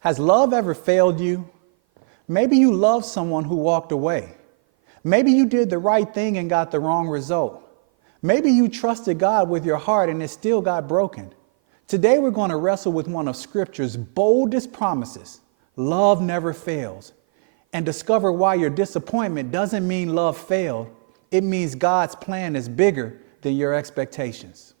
Has love ever failed you? Maybe you loved someone who walked away. Maybe you did the right thing and got the wrong result. Maybe you trusted God with your heart and it still got broken. Today we're going to wrestle with one of Scripture's boldest promises. Love never fails. And discover why your disappointment doesn't mean love failed. It means God's plan is bigger than your expectations.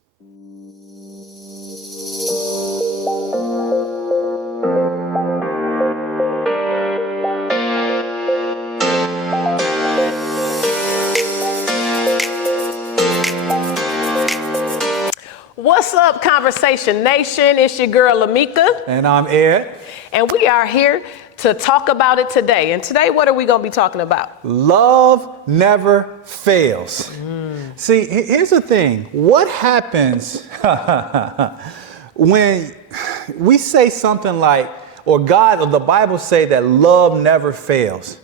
What's up, Conversation Nation? It's your girl, Lamika. And I'm Ed. And we are here to talk about it today. And today, what are we going to be talking about? Love never fails. See, here's the thing. What happens when we say something like, or God or the Bible say that love never fails?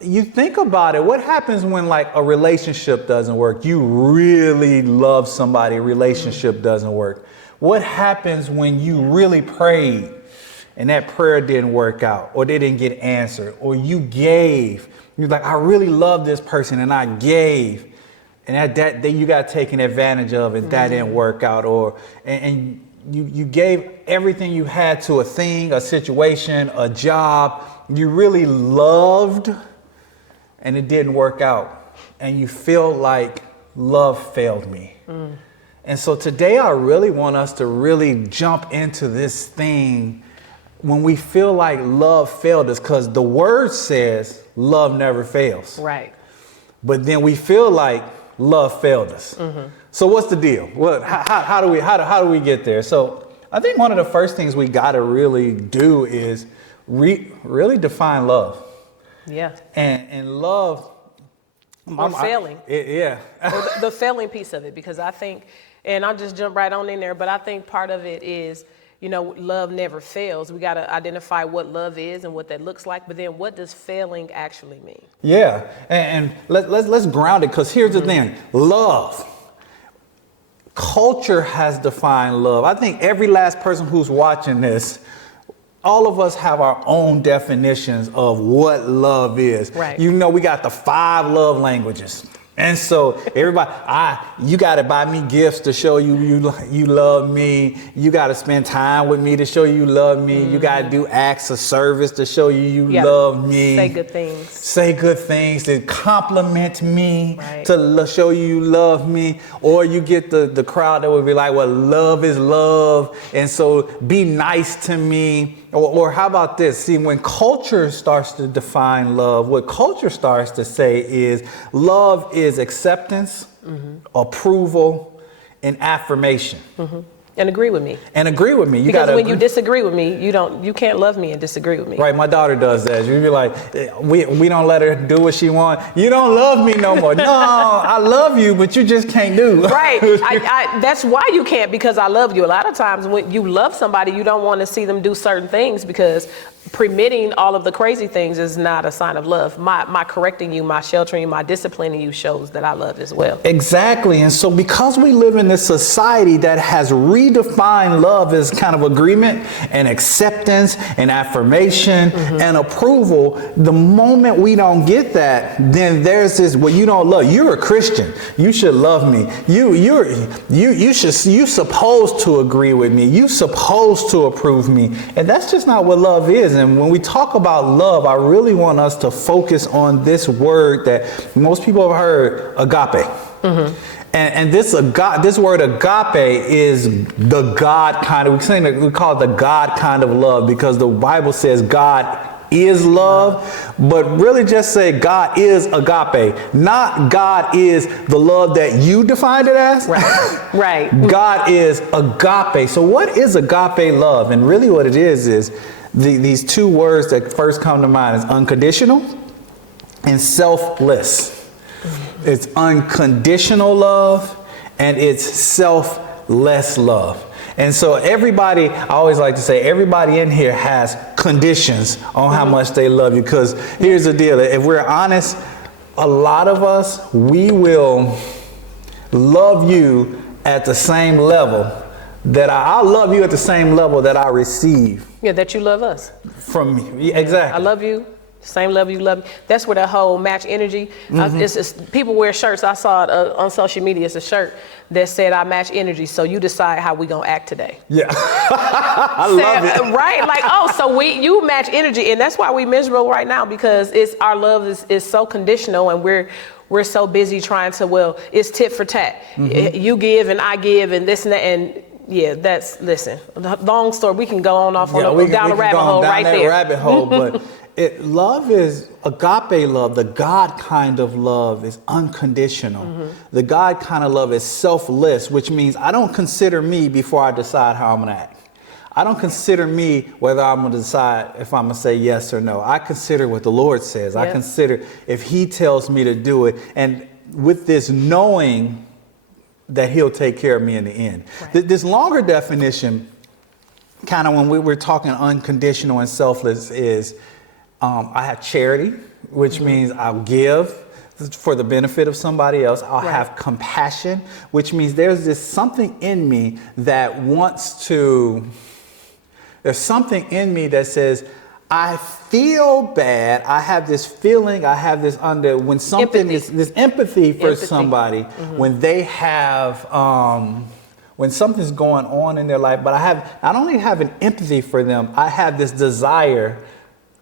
You think about it, what happens when like a relationship doesn't work? You really love somebody, a relationship doesn't work. What happens when you really prayed and that prayer didn't work out, or they didn't get answered, or you gave? You're like, I really love this person and I gave, and that you got taken advantage of and that didn't work out, or and you gave everything you had to a thing, a situation, a job you really loved, and it didn't work out, and you feel like love failed me. And so today I really want us to really jump into this thing when we feel like love failed us, because the word says love never fails. Right. But then we feel like love failed us. So what's the deal? How do we get there? So I think one of the first things we got to really do is really define love. Yeah. And love. Or failing. Yeah. Or the failing piece of it, because I think, and I'll just jump right on in there, but I think part of it is, love never fails. We got to identify what love is and what that looks like, but then what does failing actually mean? Yeah. And let's ground it, because here's the thing. Love. Culture has defined love. I think every last person who's watching this, all of us have our own definitions of what love is. Right. We got the 5 love languages. And so everybody, you got to buy me gifts to show you love me. You got to spend time with me to show you love me. You got to do acts of service to show you love me. Say good things. Say good things to compliment me, right, to show you love me. Or you get the crowd that would be like, well, love is love. And so be nice to me. Or how about this? See, when culture starts to define love, what culture starts to say is love is acceptance, approval, and affirmation. And agree with me. Because when you disagree with me, you can't love me and disagree with me. Right, my daughter does that. You be like, we don't let her do what she wants. You don't love me no more. No, I love you, but you just can't do. Right. That's why you can't, because I love you. A lot of times when you love somebody, you don't want to see them do certain things, because permitting all of the crazy things is not a sign of love. My correcting you, my sheltering you, my disciplining you shows that I love as well. Exactly. And so because we live in this society that has redefined love as kind of agreement and acceptance and affirmation and approval, the moment we don't get that, then there's this, well, you don't love. You're a Christian. You should love me. You supposed to agree with me. You supposed to approve me. And that's just not what love is. And when we talk about love, I really want us to focus on this word that most people have heard, agape. And this word agape is the God kind of, we call it the God kind of love, because the Bible says God is love, but really just say God is agape, not God is the love that you defined it as. Right. God is agape. So what is agape love? And really what it is these 2 words that first come to mind is unconditional and selfless. It's unconditional love and it's selfless love. And so everybody, I always like to say, everybody in here has conditions on how much they love you. Because here's the deal. If we're honest, a lot of us, we will love you at the same level that I'll love you at the same level that I receive Yeah, that you love us. from me. Yeah, exactly. I love you. Same love you love me. That's where the whole match energy. It's people wear shirts. I saw it on social media. It's a shirt that said "I match energy." So you decide how we gonna act today. Yeah, I love it. Right? Like, oh, so you match energy, and that's why we miserable right now, because it's our love is so conditional, and we're so busy trying to, well, it's tit for tat. You give and I give and this and that, and yeah, listen, long story. We can go on down a rabbit hole right there. Rabbit hole, but love is agape love. The God kind of love is unconditional. The God kind of love is selfless, which means I don't consider me before I decide how I'm going to act. I don't consider me whether I'm going to decide if I'm going to say yes or no. I consider what the Lord says. Yep. I consider if he tells me to do it. And with this knowing that he'll take care of me in the end. Right. This longer definition, kind of when we're talking unconditional and selfless, is I have charity, which means I'll give for the benefit of somebody else. I'll have compassion, which means there's this something in me that wants to, there's something in me that says, I feel bad. I have this feeling. I have this when something is this empathy for somebody when they have when something's going on in their life. But I have not only have an empathy for them. I have this desire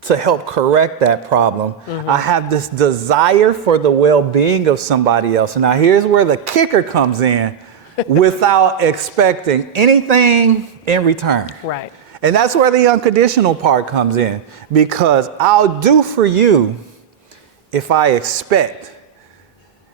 to help correct that problem. I have this desire for the well-being of somebody else. And now here's where the kicker comes in, without expecting anything in return. Right. And that's where the unconditional part comes in, because I'll do for you if I expect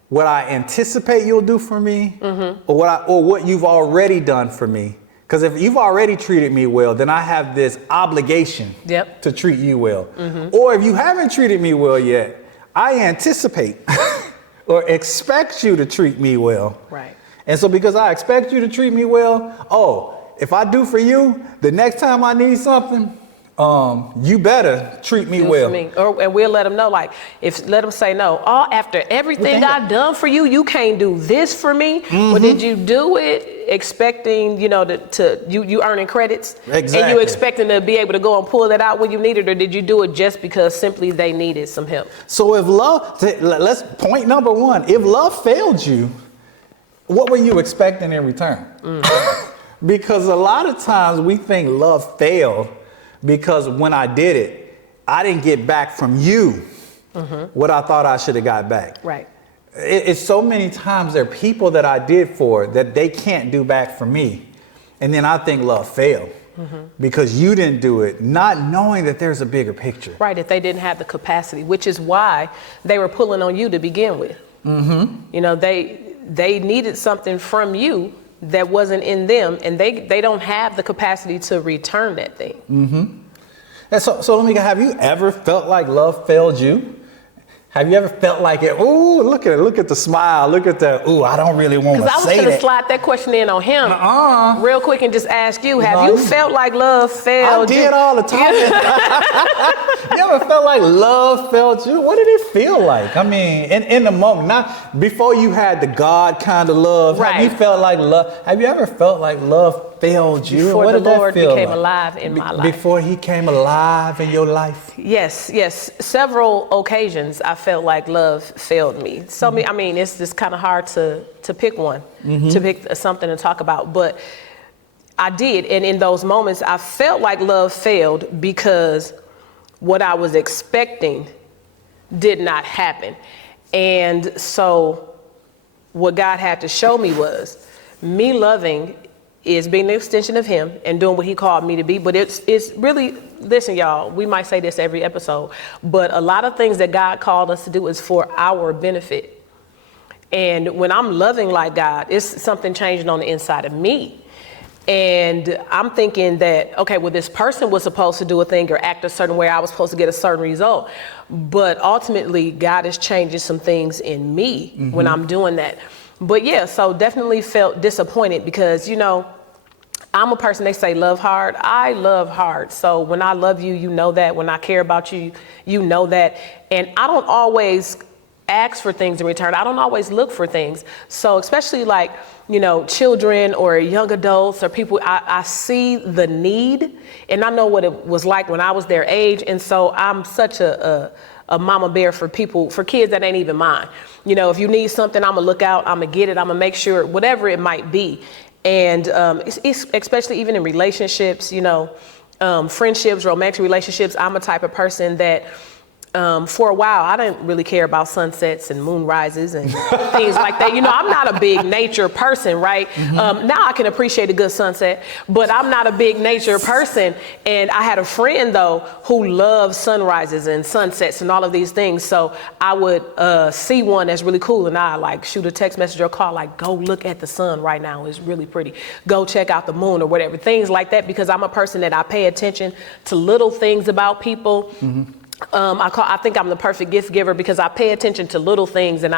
what I anticipate you'll do for me, or what you've already done for me. Because if you've already treated me well, then I have this obligation to treat you well. Or if you haven't treated me well yet, I anticipate or expect you to treat me well. Right. And so because I expect you to treat me well, if I do for you, the next time I need something, you better treat me well. And we'll let them know, like, let them say no. After everything I've done for you, you can't do this for me. Or did you do it expecting, you earning credits? Exactly. And you expecting to be able to go and pull that out when you need it, or did you do it just because simply they needed some help? So if point number one, if love failed you, what were you expecting in return? Because a lot of times we think love failed because when I did it, I didn't get back from you what I thought I should have got back. Right. It's so many times there are people that I did for that they can't do back for me. And then I think love failed because you didn't do it, not knowing that there's a bigger picture. Right, that they didn't have the capacity, which is why they were pulling on you to begin with. They needed something from you that wasn't in them, and they don't have the capacity to return that thing. And so let me go, have you ever felt like love failed you? Have you ever felt like it? Ooh, look at the smile. Look at the, ooh, I don't really want to say that. Because I was going to slide that question in on him real quick and just ask you, have you felt like love failed you? I did all the time. You ever felt like love failed you? What did it feel like? I mean, in the moment, not before you had the God kind of love. Right. Have you felt like love? Have you ever felt like love failed you? Before the Lord became alive in my life. Before he came alive in your life? Yes. Several occasions I felt like love failed me. So I mean, it's just kind of hard to pick one, to pick something to talk about. But I did. And in those moments, I felt like love failed because what I was expecting did not happen. And so what God had to show me was me loving is being an extension of him and doing what he called me to be. But it's really, listen, y'all, we might say this every episode, but a lot of things that God called us to do is for our benefit. And when I'm loving like God, it's something changing on the inside of me. And I'm thinking that, okay, well, this person was supposed to do a thing or act a certain way. I was supposed to get a certain result. But ultimately, God is changing some things in me when I'm doing that. But yeah, so definitely felt disappointed because, I'm a person, they say love hard. I love hard. So when I love you, you know that. When I care about you, you know that. And I don't always ask for things in return. I don't always look for things. So especially like, children or young adults or people, I see the need, and I know what it was like when I was their age. And so I'm such a mama bear for kids that ain't even mine. If you need something, I'm gonna look out, I'm gonna get it, I'm gonna make sure, whatever it might be. And it's especially even in relationships, friendships, romantic relationships, I'm a type of person that for a while, I didn't really care about sunsets and moon rises and things like that. I'm not a big nature person, right? Now I can appreciate a good sunset, but I'm not a big nature person. And I had a friend, though, who loved sunrises and sunsets and all of these things. So I would see one that's really cool, and I like shoot a text message or call, like, go look at the sun right now. It's really pretty. Go check out the moon or whatever. Things like that, because I'm a person that I pay attention to little things about people. I think I'm the perfect gift giver because I pay attention to little things and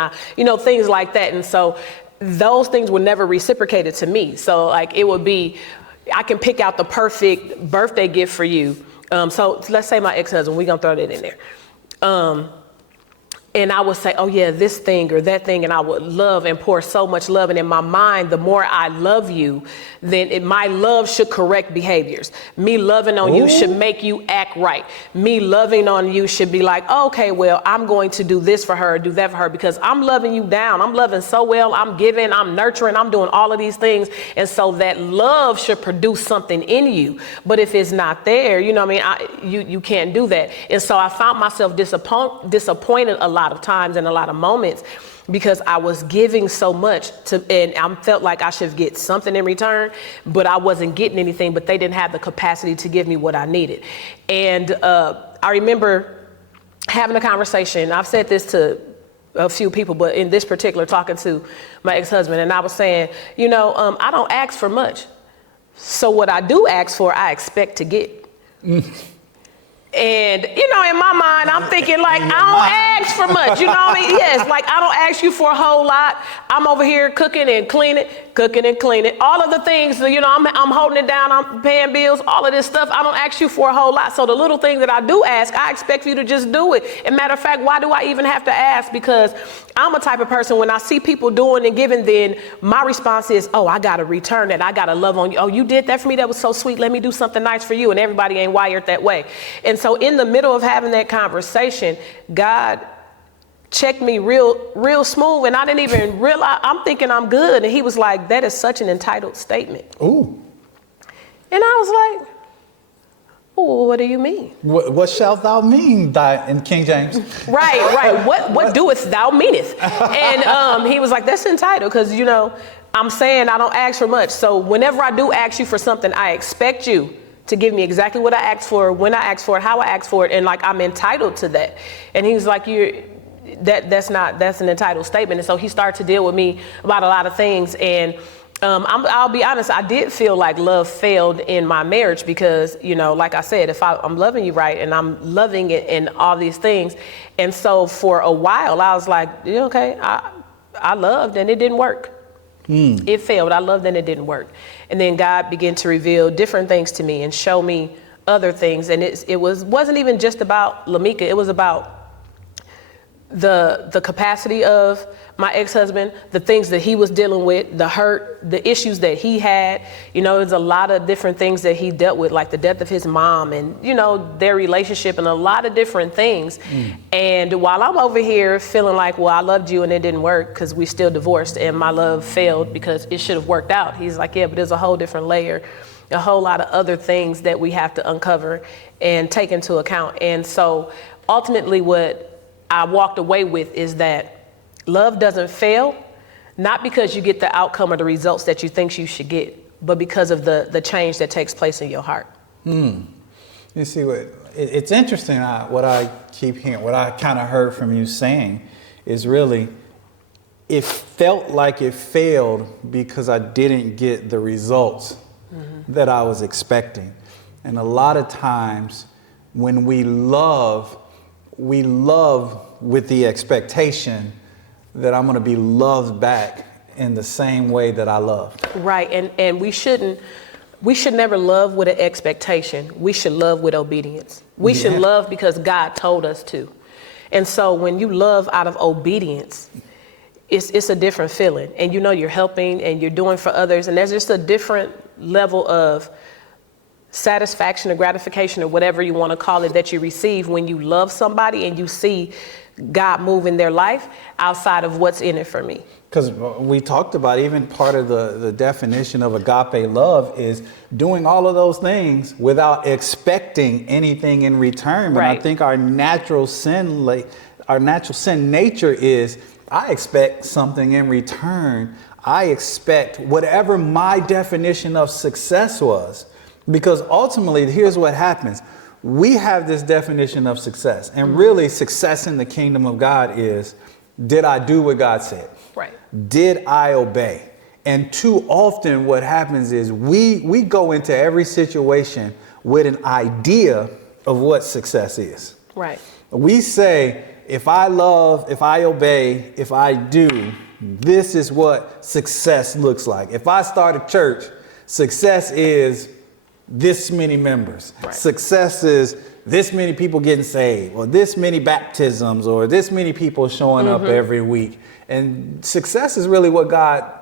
things like that. And so those things were never reciprocated to me. So like it would be, I can pick out the perfect birthday gift for you. So let's say my ex-husband, we're gonna throw that in there. And I would say, oh yeah, this thing or that thing, and I would love and pour so much love. And in my mind, the more I love you, then my love should correct behaviors. Me loving on you should make you act right. Me loving on you should be like, okay, well, I'm going to do this for her, do that for her, because I'm loving you down. I'm loving so well. I'm giving, I'm nurturing, I'm doing all of these things. And so that love should produce something in you. But if it's not there, you can't do that. And so I found myself disappointed a lot of times and a lot of moments because I was giving so much and I felt like I should get something in return, but I wasn't getting anything, but they didn't have the capacity to give me what I needed. And I remember having a conversation. I've said this to a few people, but in this particular, talking to my ex-husband, and I was saying, I don't ask for much. So what I do ask for, I expect to get. And, in my mind, I'm thinking like, I don't ask for much, you know what I mean? Yes, like I don't ask you for a whole lot. I'm over here cooking and cleaning. All of the things, I'm holding it down, I'm paying bills, all of this stuff. I don't ask you for a whole lot. So the little things that I do ask, I expect you to just do it. And matter of fact, why do I even have to ask? Because I'm a type of person, when I see people doing and giving, then my response is, oh, I got to return that. I got to love on you. Oh, you did that for me. That was so sweet. Let me do something nice for you. And everybody ain't wired that way. And so in the middle of having that conversation, God checked me real smooth, and I didn't even realize. I'm thinking I'm good, and he was like, that is such an entitled statement. Ooh. And I was like, oh, what do you mean? What shalt thou mean, in King James? Right. What doest thou meaneth? And he was like, that's entitled, because I'm saying I don't ask for much. So whenever I do ask you for something, I expect you to give me exactly what I asked for, when I asked for it, how I asked for it, and like I'm entitled to that. And he was like, that's an entitled statement. And so he started to deal with me about a lot of things. And I'll be honest, I did feel like love failed in my marriage because, like I said, if I'm loving you right and I'm loving it and all these things. And so for a while I was like, yeah, okay, I loved and it didn't work. It failed. I loved and it didn't work. And then God began to reveal different things to me and show me other things. And it wasn't even just about Lamika. It was about the capacity of my ex-husband, the things that he was dealing with, the hurt, the issues that he had. There's a lot of different things that he dealt with, like the death of his mom and, their relationship and a lot of different things. And while I'm over here feeling like, well, I loved you and it didn't work because we still divorced and my love failed because it should have worked out. He's like, yeah, but there's a whole different layer, a whole lot of other things that we have to uncover and take into account. And so ultimately what I walked away with is that love doesn't fail, not because you get the outcome or the results that you think you should get, but because of the change that takes place in your heart. You see, it's interesting. What I keep hearing, what I kind of heard from you saying is really, it felt like it failed because I didn't get the results that I was expecting. And a lot of times when we love with the expectation that I'm going to be loved back in the same way that I loved. Right. And we should never love with an expectation. We should love with obedience. We should love because God told us to. And so when you love out of obedience, it's a different feeling. And you know you're helping and you're doing for others. And there's just a different level of satisfaction or gratification or whatever you want to call it that you receive when you love somebody and you see God move in their life outside of what's in it for me. Because we talked about even part of the definition of agape love is doing all of those things without expecting anything in return. But Right. I think our natural sin nature is I expect something in return. I expect whatever my definition of success was. Because ultimately, here's what happens. We have this definition of success. And really, success in the kingdom of God is, did I do what God said? Right. Did I obey? And too often what happens is we go into every situation with an idea of what success is. Right. We say, if I love, if I obey, if I do, this is what success looks like. If I start a church, success is this many members. Right. Success is this many people getting saved, or this many baptisms, or this many people showing up every week. And success is really what God,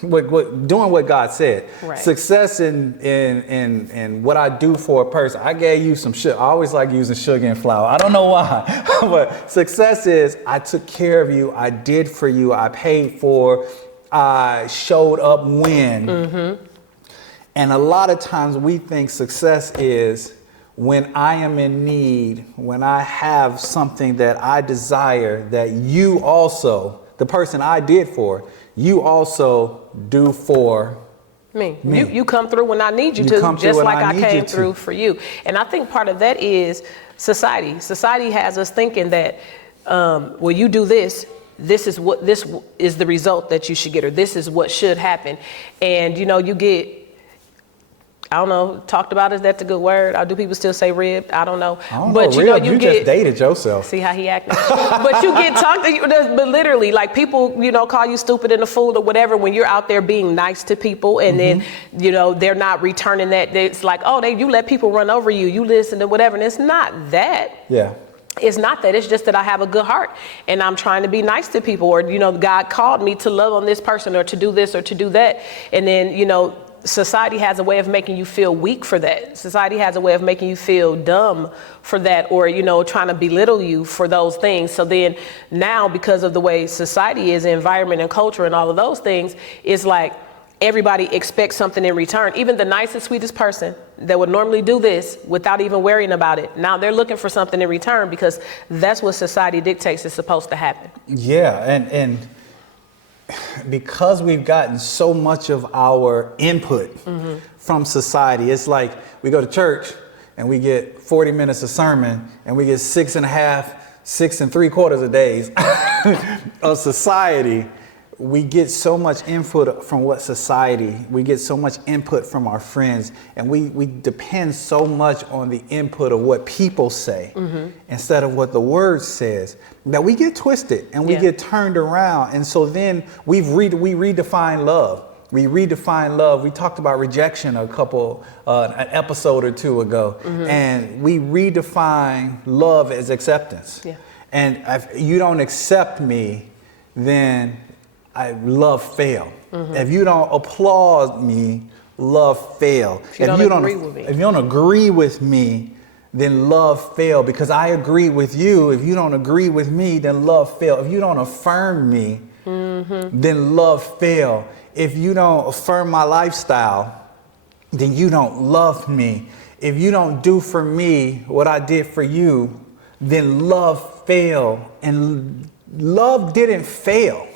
doing what God said. Right. Success in what I do for a person. I gave you some sugar. I always like using sugar and flour. I don't know why, but success is I took care of you. I did for you. I paid for. I showed up when. And a lot of times we think success is when I am in need, when I have something that I desire that you also, the person I did for, you also do for me. You come through when I need you to, just like I came through for you. And I think part of that is society. Society has us thinking that, well, you do this. This is the result that you should get, or this is what should happen. And, you know, you get, I don't know, talked about, is that the good word? Or do people still say ribbed? I don't know. But you know, you just dated yourself. See how he acting? But you get talked, but literally, like people, you know, call you stupid and a fool or whatever when you're out there being nice to people, and then, you know, they're not returning that. It's like, oh, you let people run over you, you listen to whatever, and it's not that. Yeah. It's not that. It's just that I have a good heart and I'm trying to be nice to people, or, you know, God called me to love on this person or to do this or to do that. And then, you know, society has a way of making you feel weak for that. Society has a way of making you feel dumb for that, or, you know, trying to belittle you for those things. So then now, because of the way society is, environment and culture and all of those things, it's like everybody expects something in return. Even the nicest, sweetest person that would normally do this without even worrying about it, now they're looking for something in return because that's what society dictates is supposed to happen. Yeah, and because we've gotten so much of our input from society, it's like we go to church and we get 40 minutes of sermon and we get 6 3/4 of days of society. We get so much input from what society, we get so much input from our friends, and we depend so much on the input of what people say instead of what the word says, that we get twisted and we get turned around. And so then we redefine love. We redefine love. We talked about rejection an episode or two ago, and we redefine love as acceptance. Yeah. And if you don't accept me, then love fail. If you don't applaud me, love fail. If you don't agree with me, then love fail, because I agree with you. If you don't agree with me, then love fail. If you don't affirm me, then love fail. If you don't affirm my lifestyle, then you don't love me. If you don't do for me what I did for you, then love fail. And love didn't fail.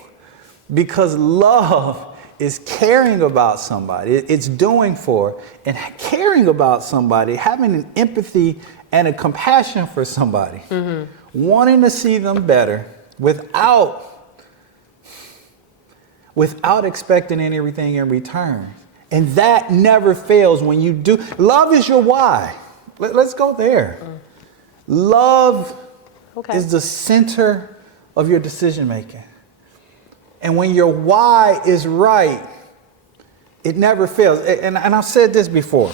Because love is caring about somebody. It's doing for and caring about somebody, having an empathy and a compassion for somebody, wanting to see them better without expecting anything in return. And that never fails when you do. Love is your why. Let's go there. Love is the center of your decision making. And when your why is right, it never fails. And I've said this before.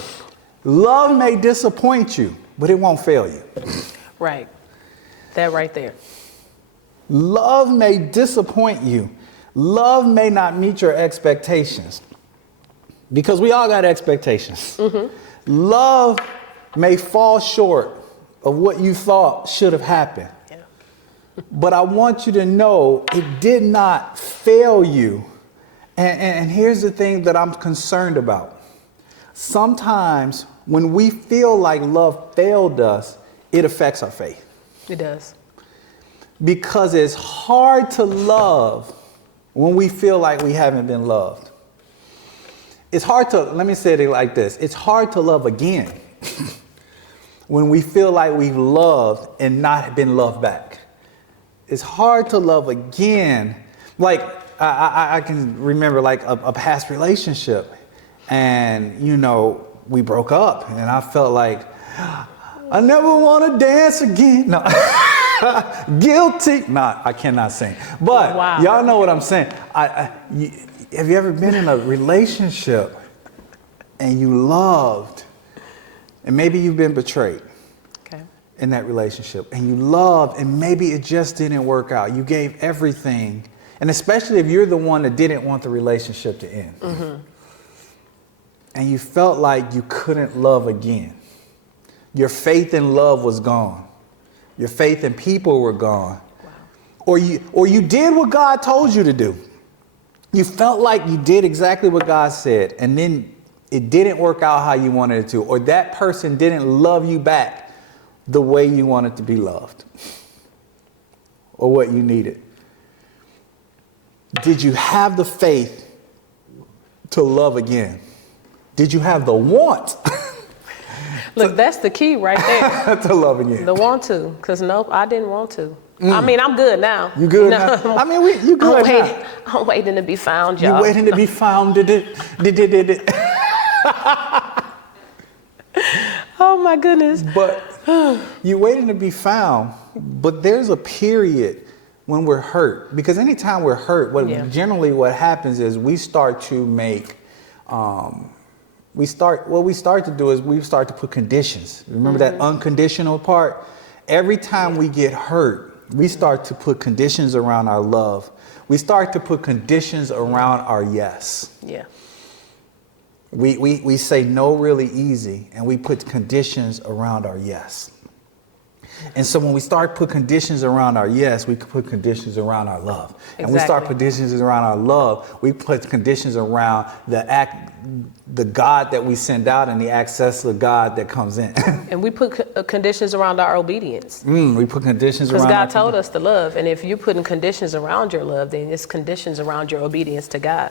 Love may disappoint you, but it won't fail you. Right. That right there. Love may disappoint you. Love may not meet your expectations, because we all got expectations. Love may fall short of what you thought should have happened. Yeah. But I want you to know it did not fail you. And here's the thing that I'm concerned about. Sometimes when we feel like love failed us, it affects our faith. It does. Because it's hard to love when we feel like we haven't been loved. It's hard to, let me say it like this. It's hard to love again when we feel like we've loved and not been loved back. It's hard to love again. Like I can remember like a past relationship, and we broke up, and I felt like I never want to dance again. No. Guilty. Nah, I cannot sing. But wow. Y'all know what I'm saying. Have you ever been in a relationship and you loved, and maybe you've been betrayed in that relationship, and you loved, and maybe it just didn't work out. You gave everything, and especially if you're the one that didn't want the relationship to end, and you felt like you couldn't love again. Your faith in love was gone. Your faith in people were gone. Wow. Or you did what God told you to do. You felt like you did exactly what God said, and then it didn't work out how you wanted it to, or that person didn't love you back the way you wanted to be loved, or what you needed. Did you have the faith to love again? Did you have the want? Look, that's the key right there. To love again. The want to, because nope, I didn't want to. I mean, I'm good now. You good now? I mean, you good now. I'm waiting to be found, y'all. You waiting to be found. Oh my goodness. But you waiting to be found. But there's a period when we're hurt, because anytime we're hurt, generally what happens is we start to make. What we start to do is we start to put conditions. Remember that unconditional part? Every time we get hurt, we start to put conditions around our love. We start to put conditions around our yes. Yeah. We say no really easy, and we put conditions around our yes. And so when we start put conditions around our yes, we put conditions around our love. Exactly. And we start conditions around our love, we put conditions around the God that we send out and the access to God that comes in. And we put conditions around our obedience. We put conditions around. Because God told us to love, and if you're putting conditions around your love, then it's conditions around your obedience to God.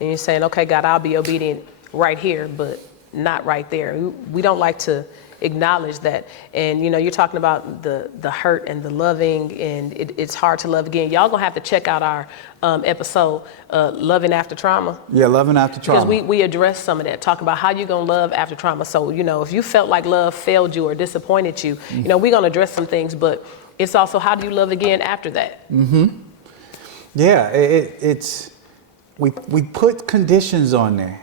And you're saying, okay, God, I'll be obedient right here, but not right there. We don't like to acknowledge that. And you're talking about the hurt and the loving, and it's hard to love again. Y'all gonna have to check out our episode, Loving After Trauma. Yeah, Loving After Trauma. Because we address some of that, talking about how you're gonna love after trauma. So if you felt like love failed you or disappointed you, we're gonna address some things, but it's also how do you love again after that. Yeah, it's we put conditions on there,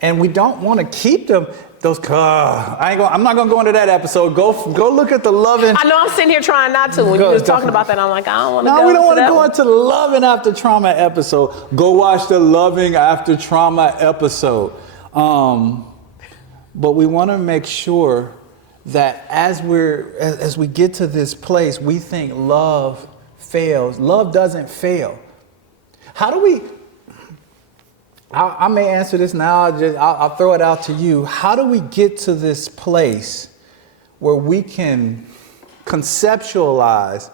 and we don't want to keep them. I'm not gonna go into that episode. Go look at the loving. I know I'm sitting here trying not to. When you were talking about that, I'm like, I don't want to go. No, we don't want to go into the Loving After Trauma episode. Go watch the Loving After Trauma episode. But we want to make sure that as we get to this place, we think love fails. Love doesn't fail. How do we? I may answer this now. I'll throw it out to you. How do we get to this place where we can conceptualize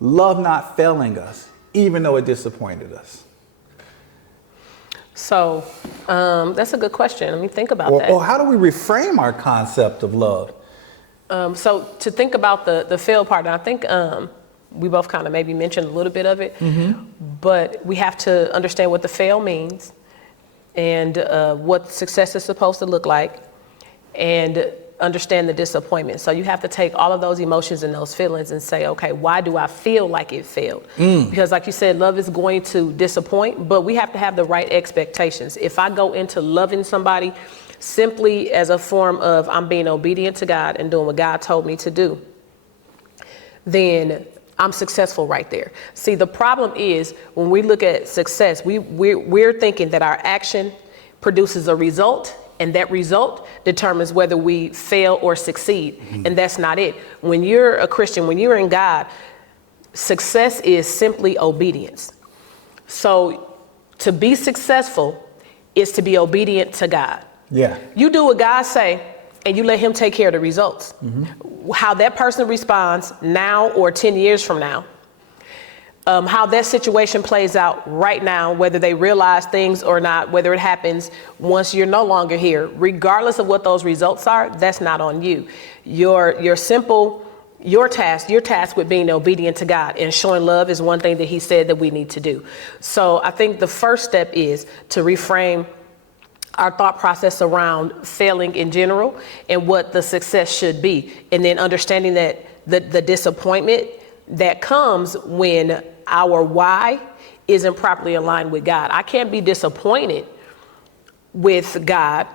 love not failing us, even though it disappointed us? So that's a good question. Let me think about that. Or how do we reframe our concept of love? So to think about the fail part, and I think we both kind of maybe mentioned a little bit of it, but we have to understand what the fail means and what success is supposed to look like, and understand the disappointment. So you have to take all of those emotions and those feelings and say, okay, why do I feel like it failed? Because like you said, love is going to disappoint, but we have to have the right expectations. If I go into loving somebody simply as a form of I'm being obedient to God and doing what God told me to do, then I'm successful right there. See, the problem is when we look at success, we're thinking that our action produces a result, and that result determines whether we fail or succeed. And that's not it. When you're a Christian, when you're in God, success is simply obedience. So to be successful is to be obedient to God. Yeah. You do what God say, and you let him take care of the results. How that person responds now or 10 years from now, how that situation plays out right now, whether they realize things or not, whether it happens once you're no longer here, regardless of what those results are, that's not on you. You're tasked with being obedient to God, and showing love is one thing that he said that we need to do. So I think the first step is to reframe our thought process around failing in general and what the success should be. And then understanding that the disappointment that comes when our why isn't properly aligned with God. I can't be disappointed with God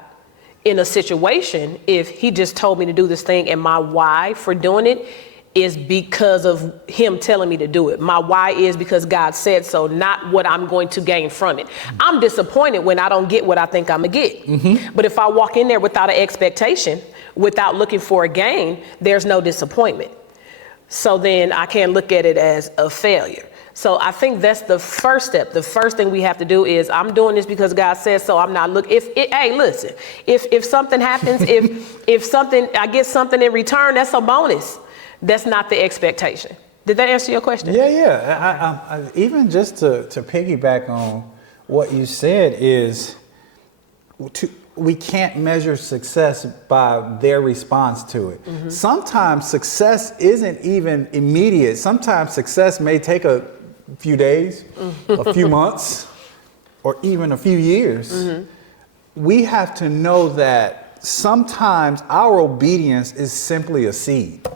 in a situation if he just told me to do this thing and my why for doing it is because of him telling me to do it. My why is because God said so, not what I'm going to gain from it. I'm disappointed when I don't get what I think I'm gonna get. But if I walk in there without an expectation, without looking for a gain, there's no disappointment. So then I can't look at it as a failure. So I think that's the first step. The first thing we have to do is I'm doing this because God says so. I'm not looking. Hey, listen, if something happens, if something, I get something in return, that's a bonus. That's not the expectation. Did that answer your question? Yeah. I even just to piggyback on what you said is we can't measure success by their response to it. Sometimes success isn't even immediate. Sometimes success may take a few days, a few months, or even a few years. We have to know that sometimes our obedience is simply a seed.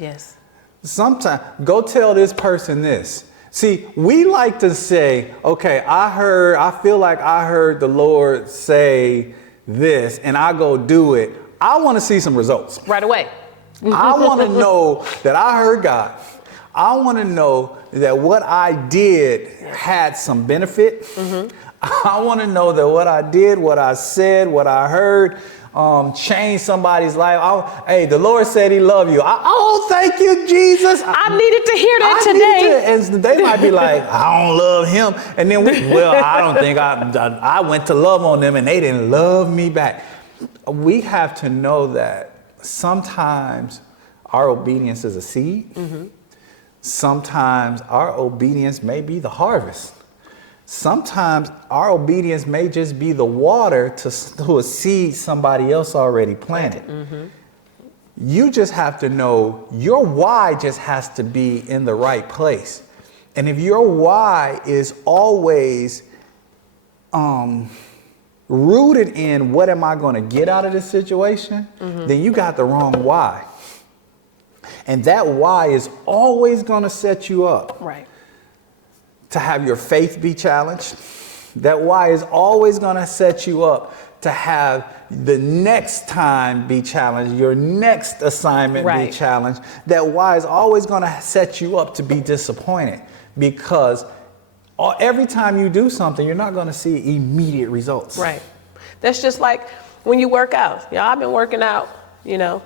Yes. Sometimes, go tell this person this. See, we like to say, okay, I feel like I heard the Lord say this, and I go do it. I want to see some results. Right away. I want to know that I heard God. I want to know that what I did had some benefit. I want to know that what I did, what I said, what I heard, change somebody's life. Hey, the Lord said he loved you. Oh, thank you, Jesus. I needed to hear that today. And they might be like, I don't love him. And then, I don't think I went to love on them and they didn't love me back. We have to know that sometimes our obedience is a seed. Sometimes our obedience may be the harvest. Sometimes our obedience may just be the water to a seed somebody else already planted. You just have to know your why just has to be in the right place. And if your why is always rooted in what am I going to get out of this situation, then you got the wrong why. And that why is always going to set you up. Right. To have your faith be challenged. That why is always going to set you up to have the next time be challenged, your next assignment be challenged. That why is always going to set you up to be disappointed, because every time you do something, you're not going to see immediate results. Right. That's just like when you work out. I've been working out, I'll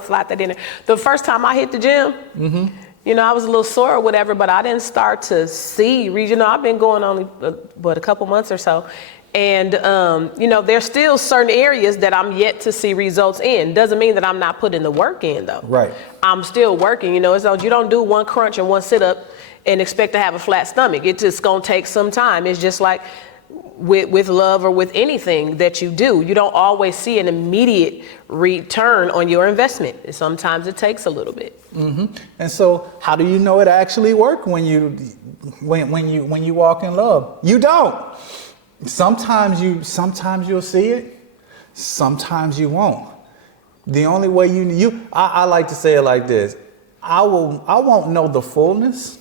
slide that in there. The first time I hit the gym, I was a little sore or whatever, but I didn't start to see, I've been going only, a couple months or so. And, there's still certain areas that I'm yet to see results in. Doesn't mean that I'm not putting the work in, though. Right. I'm still working, so you don't do one crunch and one sit up and expect to have a flat stomach. It's just going to take some time. It's just like with love or with anything that you do. You don't always see an immediate return on your investment. Sometimes it takes a little bit. And so how do you know it actually worked when you walk in love? You don't. Sometimes you'll see it. Sometimes you won't. The only way I like to say it like this. I won't know the fullness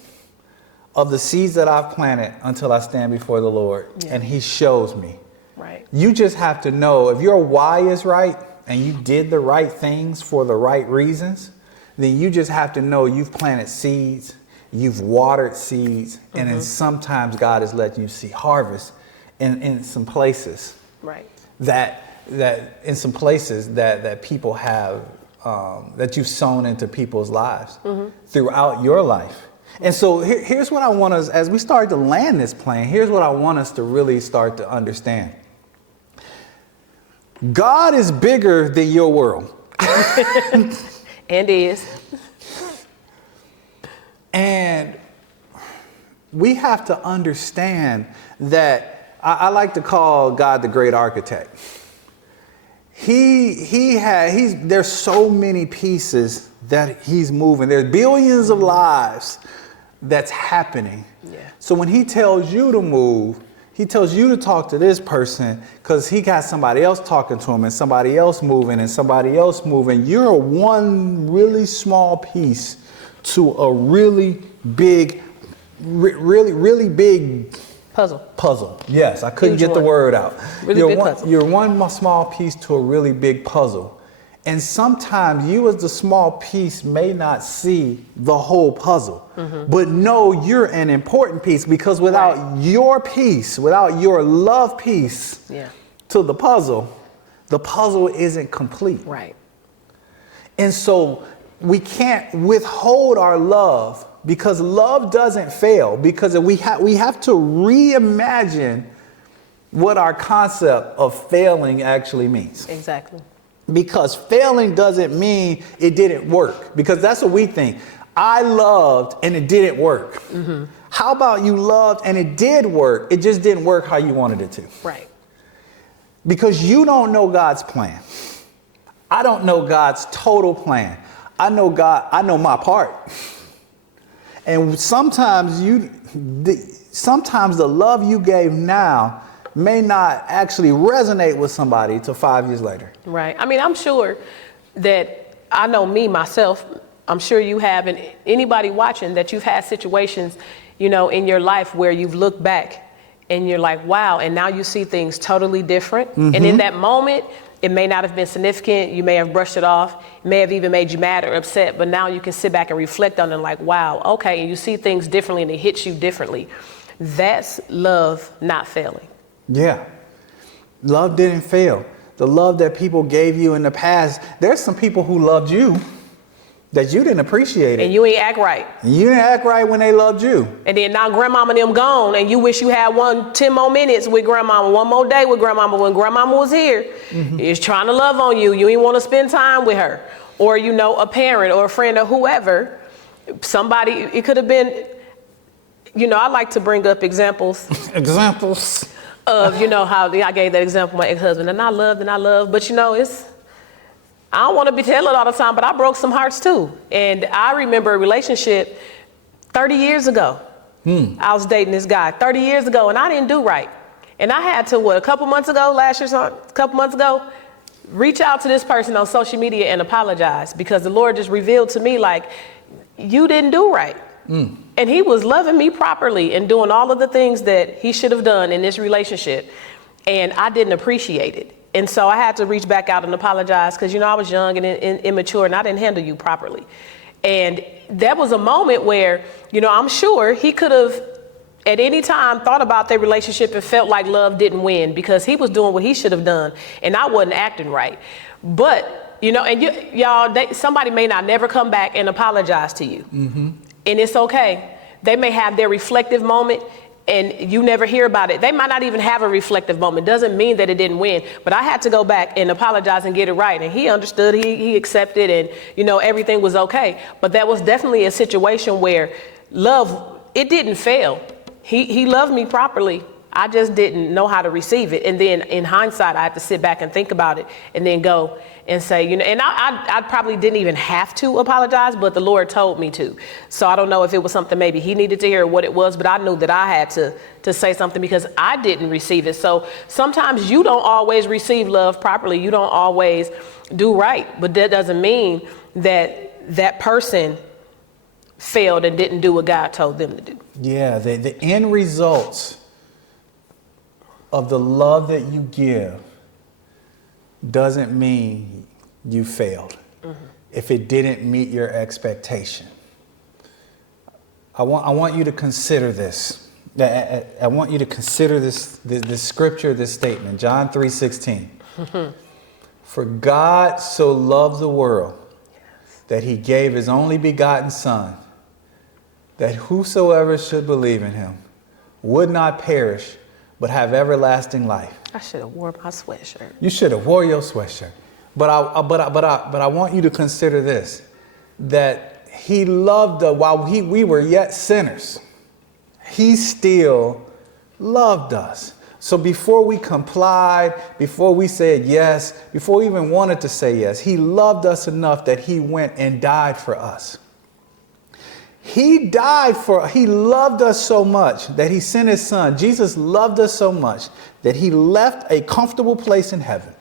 of the seeds that I've planted until I stand before the Lord and he shows me. Right. You just have to know if your why is right and you did the right things for the right reasons, then you just have to know you've planted seeds, you've watered seeds, and then sometimes God has let you see harvest in some places. Right. That in some places that people have, that you've sown into people's lives throughout your life. And so here's what I want us, as we start to land this plane, here's what I want us to really start to understand. God is bigger than your world. And is. And we have to understand that I like to call God the great architect. There's so many pieces that he's moving. There's billions of lives that's happening. Yeah. So when he tells you to move, he tells you to talk to this person because he got somebody else talking to him and somebody else moving and somebody else moving. You're one really small piece to a really big, really big puzzle. Yes, I couldn't get the word out. You're one small piece to a really big puzzle. And sometimes you as the small piece may not see the whole puzzle, but know you're an important piece because without your piece, without your love piece to the puzzle isn't complete. Right. And so we can't withhold our love because love doesn't fail, because we have to reimagine what our concept of failing actually means. Exactly. Because failing doesn't mean it didn't work, because that's what we think. I loved and it didn't work. How about you loved and it did work, it just didn't work how you wanted it to? Right. Because you don't know God's plan. I don't know God's total plan. I know God, I know my part. And sometimes the love you gave now may not actually resonate with somebody till 5 years later. Right. I mean, I'm sure that I know me, myself, I'm sure you have, and anybody watching, that you've had situations, in your life where you've looked back and you're like, wow, and now you see things totally different. And in that moment, it may not have been significant. You may have brushed it off. It may have even made you mad or upset, but now you can sit back and reflect on it like, wow, okay, and you see things differently and it hits you differently. That's love not failing. Yeah. Love didn't fail. The love that people gave you in the past, there's some people who loved you that you didn't appreciate it. And you ain't act right. And you didn't act right when they loved you. And then now grandmama and them gone, and you wish you had 10 more minutes with grandmama, one more day with grandmama when grandmama was here. Is trying to love on you. You ain't want to spend time with her. Or, a parent or a friend or whoever. Somebody, it could have been, I like to bring up examples. Of, how I gave that example, my ex-husband, and I loved, but I don't want to be telling all the time, but I broke some hearts too. And I remember a relationship 30 years ago. I was dating this guy 30 years ago, and I didn't do right. And I had to, a couple months ago, reach out to this person on social media and apologize, because the Lord just revealed to me, like, you didn't do right. And he was loving me properly and doing all of the things that he should have done in this relationship. And I didn't appreciate it. And so I had to reach back out and apologize because, I was young and immature and I didn't handle you properly. And that was a moment where, I'm sure he could have at any time thought about their relationship and felt like love didn't win because he was doing what he should have done and I wasn't acting right. But, and somebody may not never come back and apologize to you. And it's okay. They may have their reflective moment and you never hear about it. They might not even have a reflective moment. Doesn't mean that it didn't win. But I had to go back and apologize and get it right. And he understood, he accepted, and everything was okay. But that was definitely a situation where love, it didn't fail. He loved me properly. I just didn't know how to receive it. And then in hindsight, I had to sit back and think about it and then go and say, and I probably didn't even have to apologize, but the Lord told me to. So I don't know if it was something maybe he needed to hear or what it was, but I knew that I had to say something because I didn't receive it. So sometimes you don't always receive love properly. You don't always do right, but that doesn't mean that person failed and didn't do what God told them to do. Yeah, the end results of the love that you give doesn't mean you failed. If it didn't meet your expectation. I want you to consider this. I want you to consider this scripture, this statement, John 3:16. For God so loved the world that he gave his only begotten Son, that whosoever should believe in him would not perish, but have everlasting life. I should have wore my sweatshirt. You should have wore your sweatshirt. But I want you to consider this, that he loved us while we were yet sinners. He still loved us. So before we complied, before we said yes, before we even wanted to say yes, he loved us enough that he went and died for us. He loved us so much that he sent his son. Jesus loved us so much that he left a comfortable place in heaven.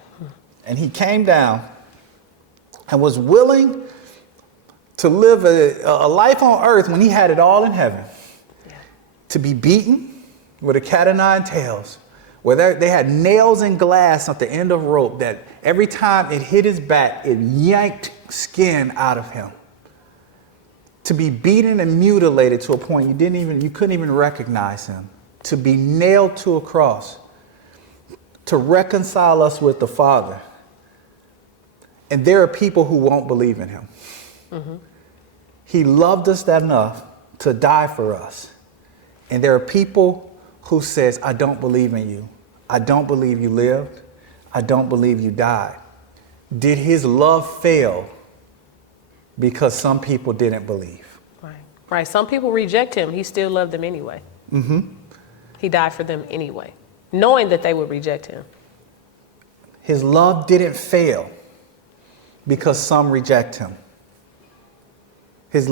And he came down and was willing to live a life on earth when he had it all in heaven. Yeah. To be beaten with a cat o' nine tails, where they had nails and glass at the end of rope that every time it hit his back, it yanked skin out of him. To be beaten and mutilated to a point you couldn't even recognize him. To be nailed to a cross. To reconcile us with the Father. And there are people who won't believe in him. He loved us that enough to die for us. And there are people who says, I don't believe in you. I don't believe you lived. I don't believe you died. Did his love fail because some people didn't believe? Right. Some people reject him. He still loved them anyway. He died for them anyway, knowing that they would reject him. His love didn't fail because some reject him. It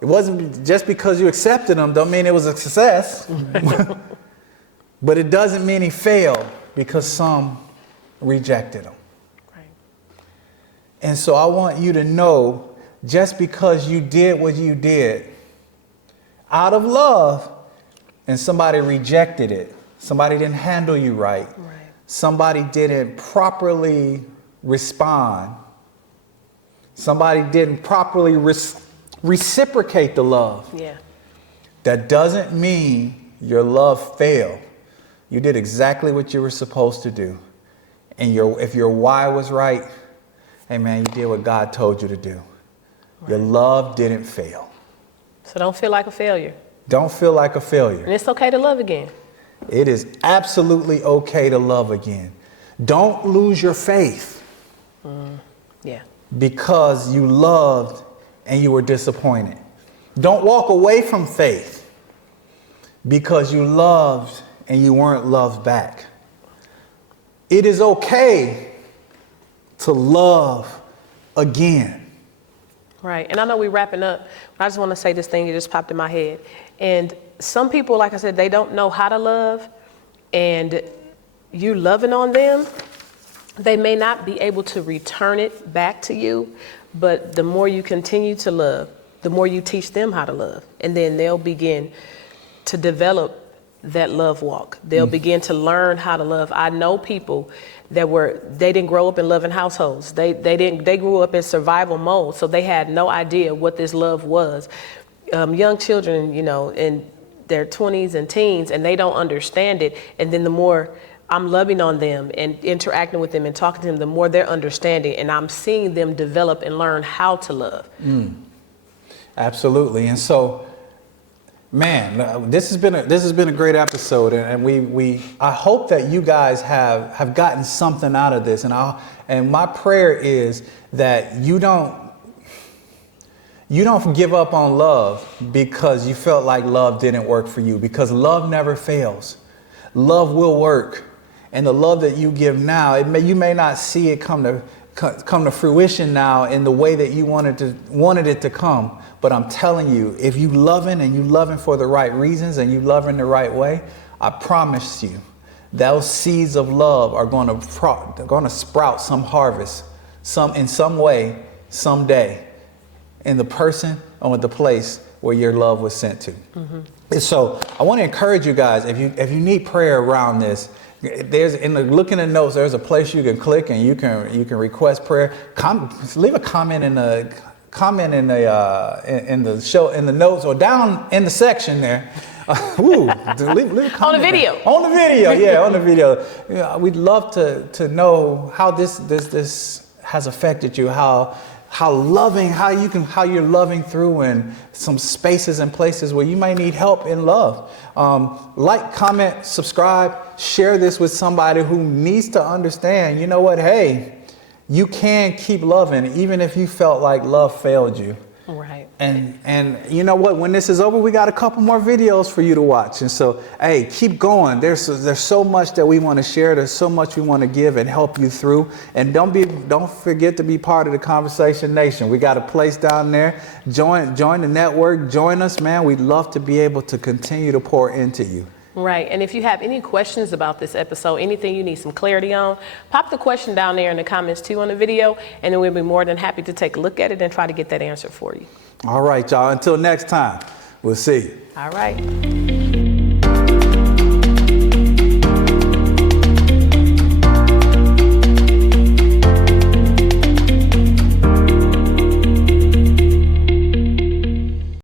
wasn't just because you accepted him, don't mean it was a success. But it doesn't mean he failed because some rejected him. Right. And so I want you to know, just because you did what you did out of love and somebody rejected it, somebody didn't handle you right. Somebody didn't properly respond, somebody didn't properly reciprocate the love. That doesn't mean your love failed. You did exactly what you were supposed to do. And if your why was right, hey man, you did what God told you to do. Your love didn't fail. So don't feel like a failure. Don't feel like a failure. And it's okay to love again. It is absolutely okay to love again. Don't lose your faith. Because you loved and you were disappointed. Don't walk away from faith because you loved and you weren't loved back. It is okay to love again. Right. And I know we're wrapping up. But I just want to say this thing that just popped in my head. And some people, like I said, they don't know how to love. And you loving on them, they may not be able to return it back to you. But the more you continue to love, the more you teach them how to love. And then they'll begin to develop that love walk. They'll begin to learn how to love. I know people that they didn't grow up in loving households. They grew up in survival mode. So they had no idea what this love was. Young children, in their 20s and teens, and they don't understand it. And then the more I'm loving on them and interacting with them and talking to them, the more they're understanding, and I'm seeing them develop and learn how to love. Absolutely. And so, man, this has been a great episode, and I hope that you guys have gotten something out of this. And my prayer is that you don't give up on love because you felt like love didn't work for you, because love never fails. Love will work. And the love that you give now, you may not see it come to fruition now in the way that you wanted it to come. But I'm telling you, if you loving and you loving for the right reasons and you loving the right way, I promise you, those seeds of love are going to sprout some harvest, in some way, someday, in the person or the place where your love was sent to. And so I want to encourage you guys, if you need prayer around this, look in the notes. There's a place you can click and you can request prayer. Leave a comment in the show, in the notes, or down in the section there. Leave a comment on the video. There. On the video, yeah, on the video. Yeah, we'd love to know how this has affected you. How you're loving through in some spaces and places where you might need help in love. Like, comment, subscribe, share this with somebody who needs to understand, you know what, hey, you can keep loving even if you felt like love failed you. Right. And you know what, when this is over, we got a couple more videos for you to watch. And so, hey, keep going. There's so much that we want to share. There's so much we want to give and help you through. And don't forget to be part of the Conversation Nation. We got a place down there. Join the network. Join us, man. We'd love to be able to continue to pour into you. Right. And if you have any questions about this episode, anything you need some clarity on, pop the question down there in the comments too on the video, and then we'll be more than happy to take a look at it and try to get that answer for you. All right, y'all. Until next time, we'll see you. All right.